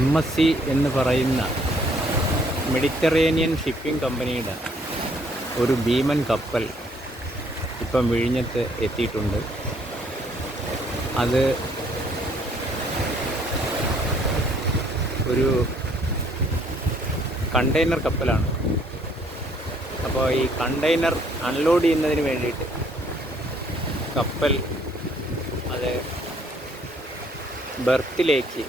MSC എന്ന് പറയുന്ന Mediterranean shipping കമ്പനിയുടെ ഒരു ഭീമൻ കപ്പൽ ഇപ്പം വിഴിഞ്ഞത്ത് എത്തിയിട്ടുണ്ട്. അത് ഒരു കണ്ടെയ്നർ കപ്പലാണ്. അപ്പോൾ ഈ കണ്ടെയ്നർ അൺലോഡ് ചെയ്യുന്നതിന് വേണ്ടിയിട്ട് കപ്പൽ അത് ബെർത്തിലേക്ക്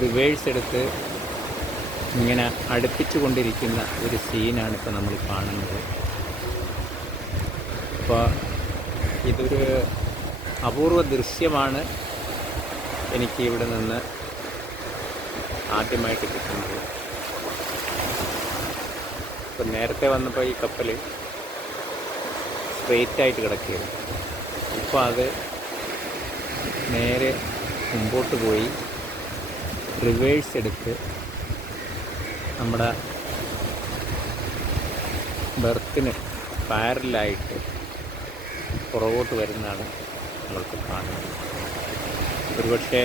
റിവേഴ്സ് എടുത്ത് ഇങ്ങനെ അടുപ്പിച്ചു കൊണ്ടിരിക്കുന്ന ഒരു സീനാണ് ഇപ്പോൾ നമ്മൾ കാണുന്നത്. അപ്പോൾ ഇതൊരു അപൂർവ ദൃശ്യമാണ് എനിക്ക് ഇവിടെ നിന്ന് ആദ്യമായിട്ട് കിട്ടുന്നത്. ഇപ്പം നേരത്തെ വന്നപ്പോൾ ഈ കപ്പൽ സ്ട്രെയിറ്റായിട്ട് കിടക്കുകയാണ്. ഇപ്പോൾ അത് നേരെ മുമ്പോട്ട് പോയി റിവേഴ്സ് എടുത്ത് നമ്മുടെ ബെർത്തിന് പാരലായിട്ട് പുറകോട്ട് വരുന്നതാണ് നമ്മൾക്ക് കാണുന്നത്. ഒരുപക്ഷെ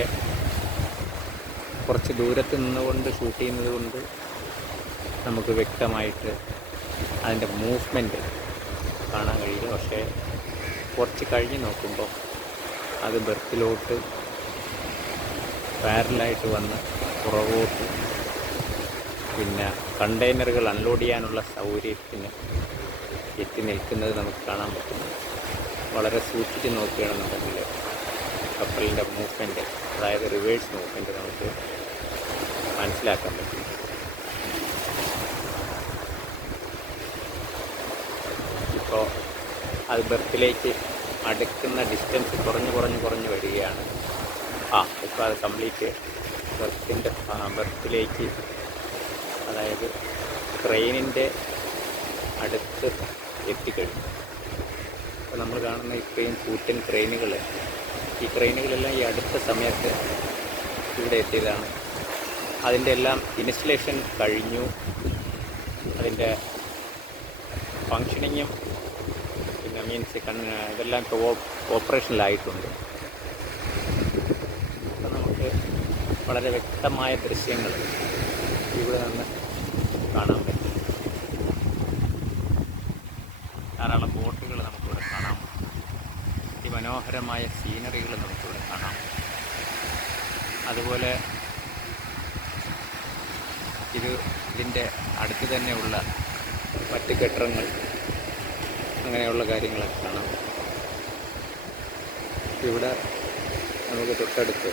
കുറച്ച് ദൂരത്ത് നിന്നുകൊണ്ട് ഷൂട്ട് ചെയ്യുന്നത് കൊണ്ട് നമുക്ക് വ്യക്തമായിട്ട് അതിൻ്റെ മൂവ്മെൻറ്റ് കാണാൻ കഴിയില്ല. പക്ഷേ കുറച്ച് കഴിഞ്ഞ് നോക്കുമ്പോൾ അത് ബെർത്തിലോട്ട് പാരലായിട്ട് വന്ന് പുറകോട്ട് പിന്നെ കണ്ടെയ്നറുകൾ അൺലോഡ് ചെയ്യാനുള്ള സൗകര്യത്തിന് എത്തി നിൽക്കുന്നത് നമുക്ക് കാണാൻ പറ്റും. വളരെ സൂക്ഷിച്ച് നോക്കുകയാണെന്നുണ്ടെങ്കിൽ കപ്പലിൻ്റെ മൂവ്മെൻറ്റ്, അതായത് റിവേഴ്സ് മൂവ്മെൻറ്റ് നമുക്ക് മനസ്സിലാക്കാൻ പറ്റും. ഇപ്പോൾ അത് ബെർത്തിലേക്ക് അടുക്കുന്ന ഡിസ്റ്റൻസ് കുറഞ്ഞ് വരികയാണ്. ഇപ്പോൾ അത് കംപ്ലീറ്റ് ബെർത്തിലേക്ക്, അതായത് ക്രെയിനിൻ്റെ അടുത്ത് എത്തിക്കഴിഞ്ഞു. അപ്പോൾ നമ്മൾ കാണുന്ന ഇത്രയും കൂറ്റൻ ക്രെയിനുകൾ, ഈ ക്രെയിനുകളെല്ലാം ഈ അടുത്ത സമയത്ത് ഇവിടെ എത്തിയതാണ്. അതിൻ്റെ എല്ലാം ഇൻസ്റ്റലേഷൻ കഴിഞ്ഞു. അതിൻ്റെ ഫങ്ഷനിങ്ങും പിന്നെ മീൻസ് ഇതെല്ലാം ഓപ്പറേഷനിലായിട്ടുണ്ട്. അപ്പോൾ നമുക്ക് വളരെ വ്യക്തമായ ദൃശ്യങ്ങൾ ഇവിടെ നിന്ന് കാണാൻ പറ്റും. ധാരാളം ബോട്ടുകൾ നമുക്കിവിടെ കാണാം. അതിമനോഹരമായ സീനറികൾ നമുക്കിവിടെ കാണാം. അതുപോലെ ഇതിൻ്റെ അടുത്ത് തന്നെയുള്ള മറ്റ് കെട്ടിടങ്ങൾ, അങ്ങനെയുള്ള കാര്യങ്ങളൊക്കെ കാണാം. ഇവിടെ നമുക്ക് തൊട്ടടുത്ത്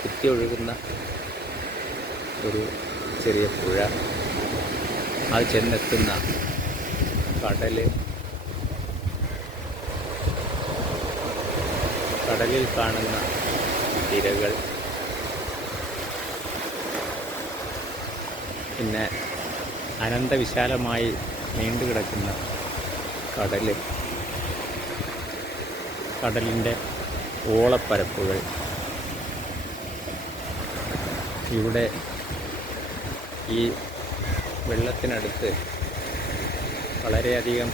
കുത്തി ഒഴുകുന്ന ഒരു ചെറിയ പുഴ, അത് ചെന്നെത്തുന്ന കടലിൽ കാണുന്ന തിരകൾ, പിന്നെ അനന്തവിശാലമായി നീണ്ടുകിടക്കുന്ന കടലിൻ്റെ ഓളപ്പരപ്പുകൾ, ഇവിടെ ഈ വെള്ളത്തിനടുത്ത് വളരെയധികം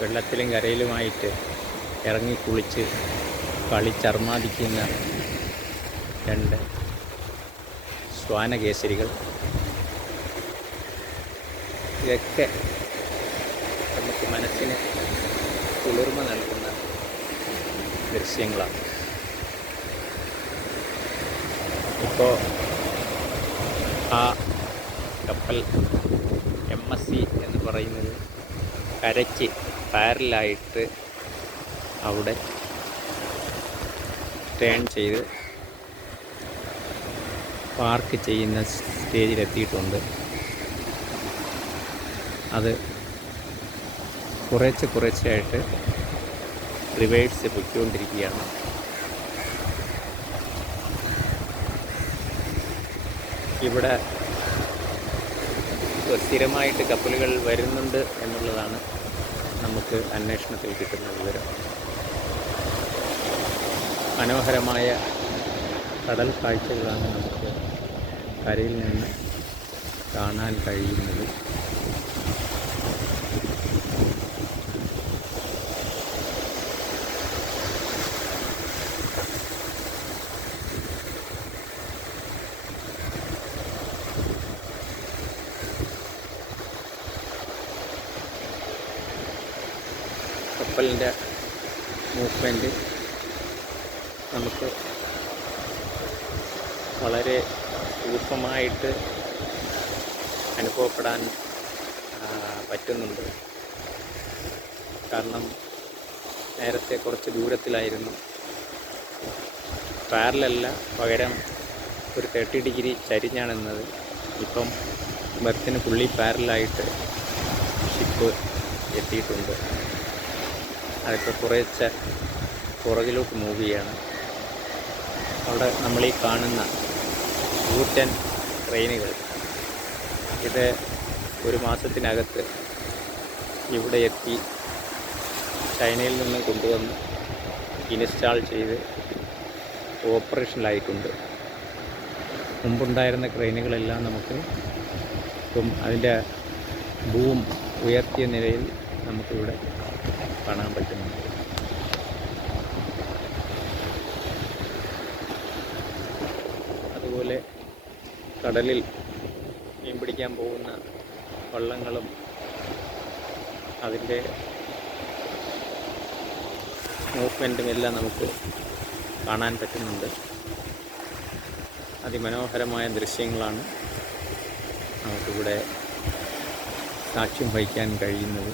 വെള്ളത്തിലും കരയിലുമായിട്ട് ഇറങ്ങി കുളിച്ച് കളിച്ചർമാദിക്കുന്ന രണ്ട് ശ്വാനകേസരികൾ, ഇതൊക്കെ നമുക്ക് മനസ്സിന് കുളിർമ നൽകുന്ന ദൃശ്യങ്ങളാണ്. ഇപ്പോൾ ആ കപ്പൽ MSC എന്ന് പറയുന്നത് കരയ്ക്ക് പാരലായിട്ട് അവിടെ ടേൺ ചെയ്ത് പാർക്ക് ചെയ്യുന്ന സ്റ്റേജിലെത്തിയിട്ടുണ്ട്. അത് കുറേശ്ശെയായിട്ട് റിവേഴ്സ് പൊയ്ക്കൊണ്ടിരിക്കുകയാണ്. ഇവിടെ സ്ഥിരമായിട്ട് കപ്പലുകൾ വരുന്നുണ്ട് എന്നുള്ളതാണ് നമുക്ക് അന്വേഷണത്തിൽ കിട്ടുന്ന വിവരം. മനോഹരമായ കടൽ കാഴ്ചകളാണ് നമുക്ക് കരയിൽ നിന്ന് കാണാൻ കഴിയുന്നത്. കപ്പലിൻ്റെ മൂവ്മെൻറ്റ് നമുക്ക് വളരെ സൂക്ഷ്മമായിട്ട് അനുഭവപ്പെടാൻ പറ്റുന്നുണ്ട്. കാരണം നേരത്തെ കുറച്ച് ദൂരത്തിലായിരുന്നു, പാരലല്ല, പകരം ഒരു 30 ഡിഗ്രി ചരിഞ്ഞാണെന്നത്. ഇപ്പം ബർത്തിന് ഫുള്ളി പാരലായിട്ട് ഷിപ്പ് എത്തിയിട്ടുണ്ട്. അതൊക്കെ കുറേശ്ശെ പുറകിലോട്ട് മൂവ് ചെയ്യാണ്. അവിടെ നമ്മളീ കാണുന്ന കൂറ്റൻ ട്രെയിനുകൾ, ഇത് ഒരു മാസത്തിനകത്ത് ഇവിടെ എത്തി ചൈനയിൽ നിന്ന് കൊണ്ടുവന്ന് ഇൻസ്റ്റാൾ ചെയ്ത് ഓപ്പറേഷനിലായിട്ടുണ്ട്. മുമ്പുണ്ടായിരുന്ന ട്രെയിനുകളെല്ലാം നമുക്ക് ഇപ്പം അതിൻ്റെ ബൂം ഉയർത്തിയ നിലയിൽ നമുക്കിവിടെ കാണാൻ പറ്റുന്നുണ്ട്. അതുപോലെ കടലിൽ മീൻ പിടിക്കാൻ പോകുന്ന വള്ളങ്ങളും അതിൻ്റെ മൂവ്മെൻറ്റും എല്ലാം നമുക്ക് കാണാൻ പറ്റുന്നുണ്ട്. അതിമനോഹരമായ ദൃശ്യങ്ങളാണ് നമുക്കിവിടെ സാക്ഷ്യം വഹിക്കാൻ കഴിയുന്നത്.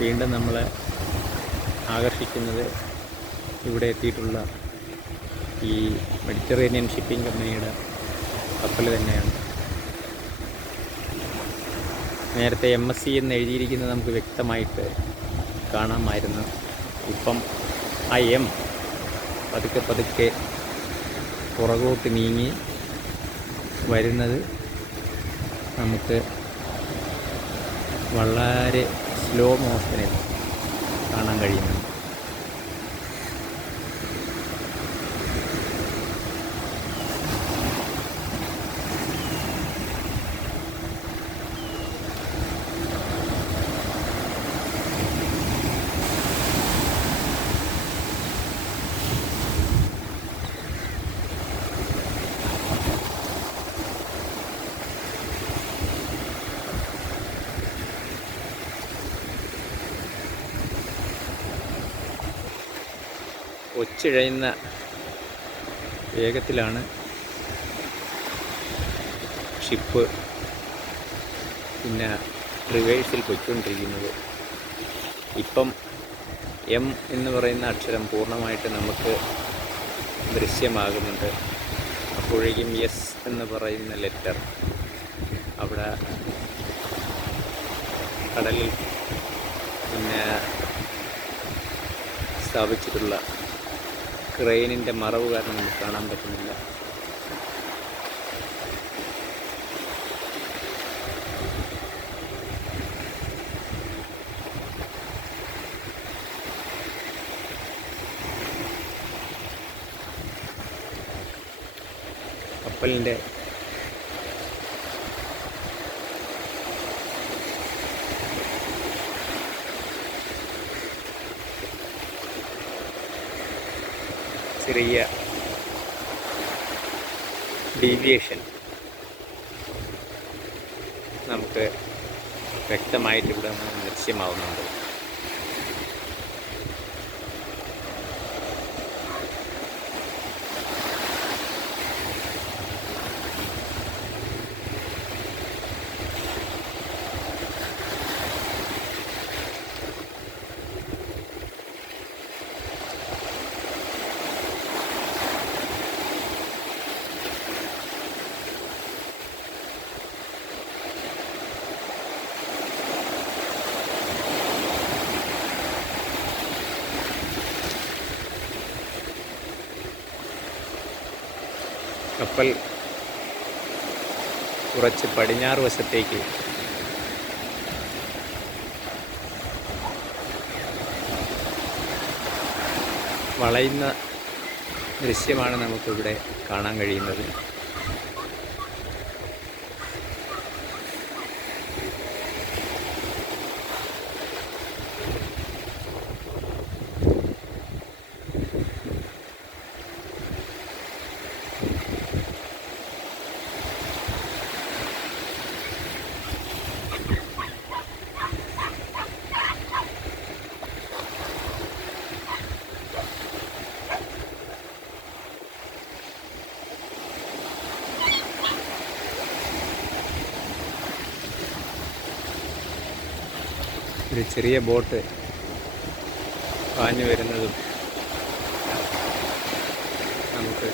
വീണ്ടും നമ്മളെ ആകർഷിക്കുന്നത് ഇവിടെ എത്തിയിട്ടുള്ള ഈ മെഡിറ്ററേനിയൻ ഷിപ്പിംഗ് കമ്പനിയുടെ കപ്പൽ തന്നെയാണ്. നേരത്തെ MSC എന്ന് എഴുതിയിരിക്കുന്നത് നമുക്ക് വ്യക്തമായിട്ട് കാണാമായിരുന്നു. ഇപ്പം ആ M പതുക്കെ പതുക്കെ പുറകോട്ട് നീങ്ങി വരുന്നത് നമുക്ക് വളരെ സ്ലോ മോഷനിൽ കാണാൻ കഴിയുന്നുണ്ട്. ഒച്ചിഴയുന്ന വേഗത്തിലാണ് ഷിപ്പ് പിന്നെ റിവേഴ്സിൽ പൊയ്ക്കൊണ്ടിരിക്കുന്നത്. ഇപ്പം M എന്ന് പറയുന്ന അക്ഷരം പൂർണ്ണമായിട്ട് നമുക്ക് ദൃശ്യമാകുന്നുണ്ട്. അപ്പോഴേക്കും S എന്ന് പറയുന്ന ലെറ്റർ അവിടെ കടലിൽ പിന്നെ സ്ഥാപിച്ചിട്ടുള്ള ക്രെയിനിൻ്റെ മറവ് കാരണം നമുക്ക് കാണാൻ പറ്റുന്നില്ല. കപ്പലിൻ്റെ ചെറിയ ഡീവിയേഷൻ നമുക്ക് വ്യക്തമായിട്ട് ഇവിടെ നിന്ന് ദൃശ്യമാവുന്നുണ്ട്. കപ്പൽ കുറച്ച് പടിഞ്ഞാറ് വശത്തേക്ക് വളയുന്ന ദൃശ്യമാണ് നമുക്കിവിടെ കാണാൻ കഴിയുന്നത്. ഒരു ചെറിയ ബോട്ട് പാഞ്ഞു വരുന്നതും നമുക്ക്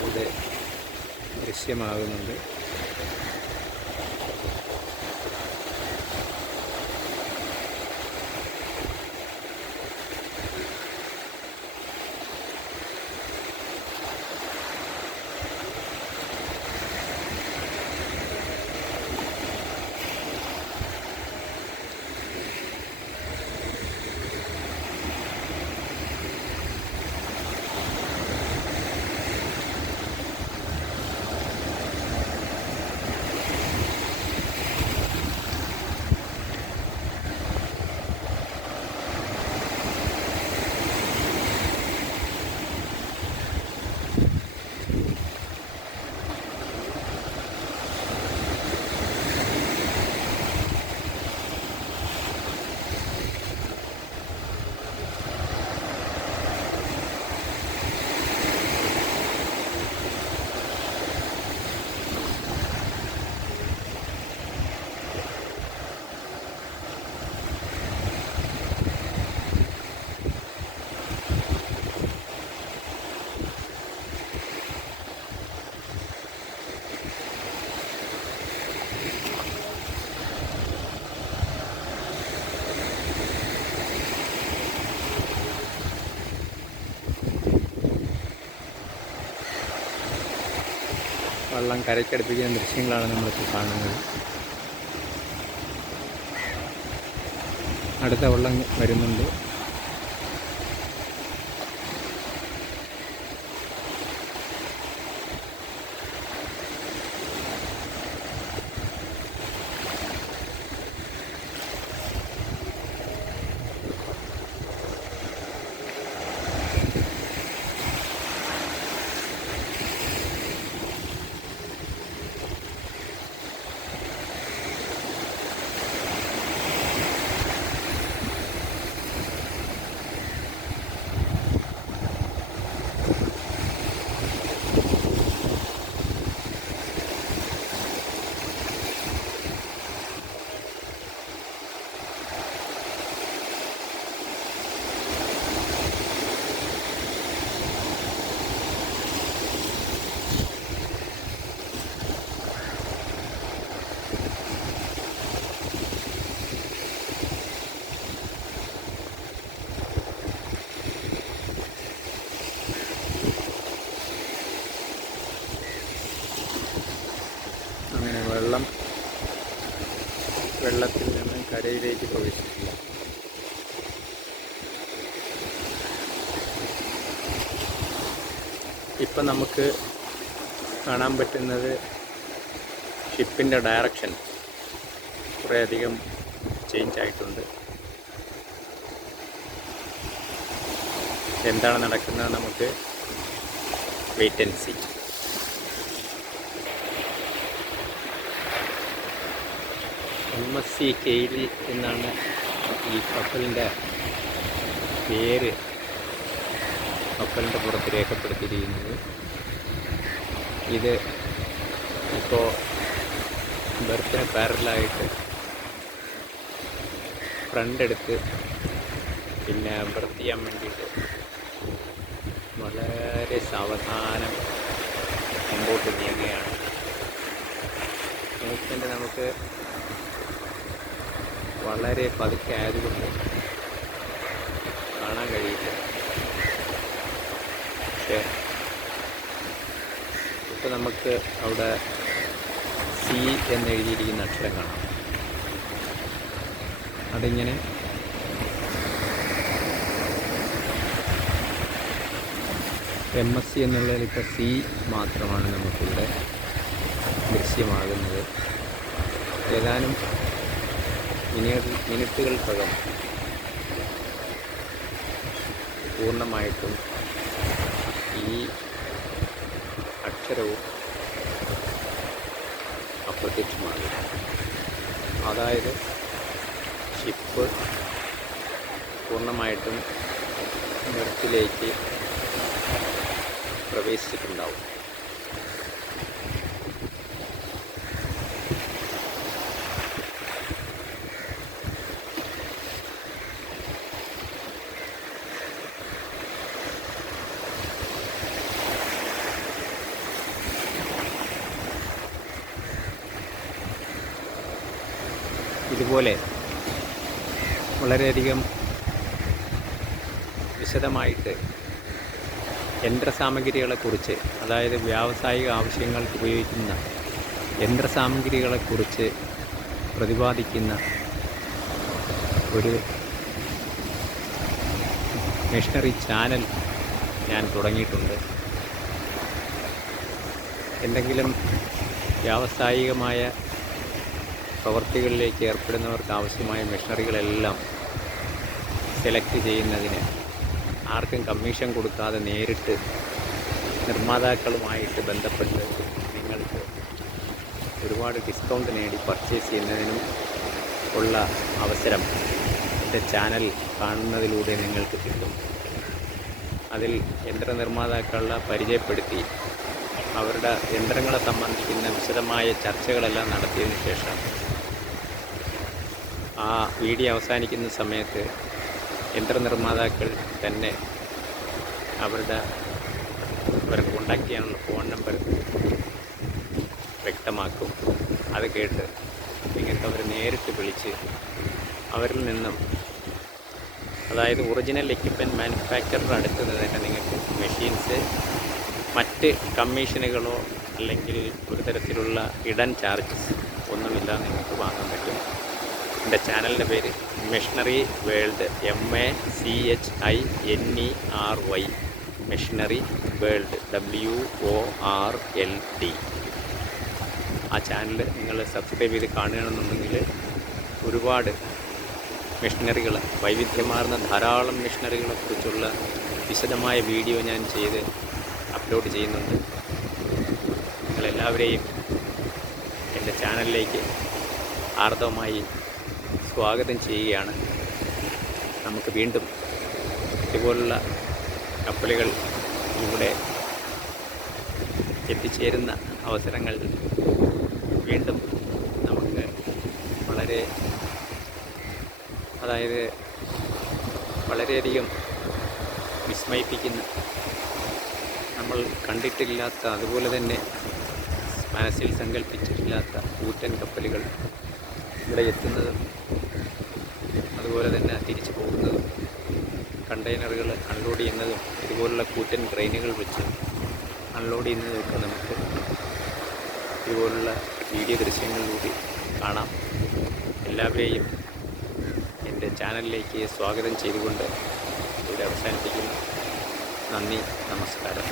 ഇവിടെ ദൃശ്യമാകുന്നുണ്ട്. വെള്ളം കരയ്ക്കടുപ്പിക്കുന്ന ദൃശ്യങ്ങളാണ് നമ്മളിപ്പോൾ കാണുന്നത്. അടുത്ത വെള്ളം വരുന്നുണ്ട്. വെള്ളത്തിൽ നിന്ന് കരയിലേക്ക് പ്രവേശിക്കുക. ഇപ്പം നമുക്ക് കാണാൻ പറ്റുന്നത് ഷിപ്പിൻ്റെ ഡയറക്ഷൻ കുറേയധികം ചേഞ്ച് ആയിട്ടുണ്ട്. എന്താണ് നടക്കുന്നത് നമുക്ക് വെയിറ്റ് ആൻഡ് സീ. MSC കെയ്ലി എന്നാണ് ഈ കപ്പലിൻ്റെ പേര് കപ്പലിൻ്റെ പുറത്ത് രേഖപ്പെടുത്തിയിരിക്കുന്നത്. ഇത് ഇപ്പോൾ ബെർത്തിന് പാരലായിട്ട് ഫ്രണ്ട് എടുത്ത് പിന്നെ ബെർത്ത് ചെയ്യാൻ വേണ്ടിയിട്ട് വളരെ സാവധാനം മുമ്പോട്ട് നീങ്ങുകയാണ്. മൂവ്മെൻറ്റ് നമുക്ക് വളരെ പതുക്കെ ആയതുകൊണ്ട് കാണാൻ കഴിയില്ല. പക്ഷേ ഇപ്പോൾ നമുക്ക് അവിടെ സി എന്നെഴുതിയിരിക്കുന്ന അക്ഷരം കാണാം. അതിങ്ങനെ MSC എന്നുള്ളതിൽ ഇപ്പോൾ സി മാത്രമാണ് നമുക്കിവിടെ ദൃശ്യമാകുന്നത്. ഏതാനും മിനിറ്റുകൾക്കകം പൂർണ്ണമായിട്ടും ഈ അക്ഷരവും അപ്രത്യക്ഷമാകും. അതായത് ഷിപ്പ് പൂർണ്ണമായിട്ടും ബെർത്തിലേക്ക് പ്രവേശിച്ചിട്ടുണ്ടാവും. ഇതുപോലെ വളരെയധികം വിശദമായിട്ട് യന്ത്രസാമഗ്രികളെക്കുറിച്ച്, അതായത് വ്യാവസായിക ആവശ്യങ്ങൾക്ക് ഉപയോഗിക്കുന്ന യന്ത്രസാമഗ്രികളെക്കുറിച്ച് പ്രതിപാദിക്കുന്ന ഒരു മെഷീനറി ചാനൽ ഞാൻ തുടങ്ങിയിട്ടുണ്ട്. എന്തെങ്കിലും വ്യാവസായികമായ പ്രവർത്തികളിലേക്ക് ഏർപ്പെടുന്നവർക്ക് ആവശ്യമായ മെഷീനറികളെല്ലാം സെലക്ട് ചെയ്യുന്നതിന് ആർക്കും കമ്മീഷൻ കൊടുക്കാതെ നേരിട്ട് നിർമ്മാതാക്കളുമായിട്ട് ബന്ധപ്പെട്ട് നിങ്ങൾക്ക് ഒരുപാട് ഡിസ്കൗണ്ട് നേടി പർച്ചേസ് ചെയ്യുന്നതിനും ഉള്ള അവസരം എൻ്റെ ചാനൽ കാണുന്നതിലൂടെ നിങ്ങൾക്ക് കിട്ടും. അതിൽ യന്ത്ര നിർമ്മാതാക്കളെ പരിചയപ്പെടുത്തി അവരുടെ യന്ത്രങ്ങളെ സംബന്ധിക്കുന്ന വിശദമായ ചർച്ചകളെല്ലാം നടത്തിയതിന് ശേഷം ആ വീഡിയോ അവസാനിക്കുന്ന സമയത്ത് യന്ത്രനിർമ്മാതാക്കൾ തന്നെ അവരെ കോണ്ടാക്ട് ചെയ്യാനുള്ള ഫോൺ നമ്പർ വ്യക്തമാക്കും. അത് കേട്ട് നിങ്ങൾക്ക് അവർ നേരിട്ട് വിളിച്ച് അവരിൽ നിന്നും, അതായത് ഒറിജിനൽ എക്യുപ്മെൻറ്റ് മാനുഫാക്ചറുടെ അടുത്ത് നിന്ന് തന്നെ നിങ്ങൾക്ക് മെഷീൻസ് മറ്റ് കമ്മീഷനുകളോ അല്ലെങ്കിൽ ഒരു തരത്തിലുള്ള ഹിഡൻ ചാർജസ് ഒന്നുമില്ലാതെ നിങ്ങൾക്ക് വാങ്ങാൻ പറ്റും. എൻ്റെ ചാനലിൻ്റെ പേര് machinery world, MECHINERY, machinery world, WORLD. ആ ചാനൽ നിങ്ങൾ സബ്സ്ക്രൈബ് ചെയ്ത് കാണുകയാണെന്നുണ്ടെങ്കിൽ ഒരുപാട് മെഷീനറികൾ, വൈവിധ്യമാർന്ന ധാരാളം മെഷീനറികളെക്കുറിച്ചുള്ള വിശദമായ വീഡിയോ ഞാൻ ചെയ്ത് അപ്ലോഡ് ചെയ്യുന്നുണ്ട്. നിങ്ങളെല്ലാവരെയും എൻ്റെ ചാനലിലേക്ക് ആർദ്രമായി സ്വാഗതം ചെയ്യുകയാണ്. നമുക്ക് വീണ്ടും ഇതുപോലുള്ള കപ്പലുകൾ ഇവിടെ എത്തിച്ചേരുന്ന അവസരങ്ങൾ വീണ്ടും നമുക്ക് വളരെയധികം വിസ്മയിപ്പിക്കുന്ന, നമ്മൾ കണ്ടിട്ടില്ലാത്ത, അതുപോലെ തന്നെ മനസ്സിൽ സങ്കല്പിച്ചിട്ടില്ലാത്ത കൂറ്റൻ കപ്പലുകൾ ഇവിടെ എത്തുന്നതും അതുപോലെ തന്നെ തിരിച്ചു പോകുന്നതും, കണ്ടെയ്നറുകൾ അൺലോഡ് ചെയ്യുന്നതും, ഇതുപോലുള്ള കൂറ്റൻ ക്രെയിനുകൾ വെച്ച് അൺലോഡ് ചെയ്യുന്നതുമൊക്കെ നമുക്ക് ഇതുപോലുള്ള വീഡിയോ ദൃശ്യങ്ങളിലൂടെ കാണാം. എല്ലാവരെയും എൻ്റെ ചാനലിലേക്ക് സ്വാഗതം ചെയ്തുകൊണ്ട് ഇവിടെ അവസാനിപ്പിക്കുന്നു. നന്ദി, നമസ്കാരം.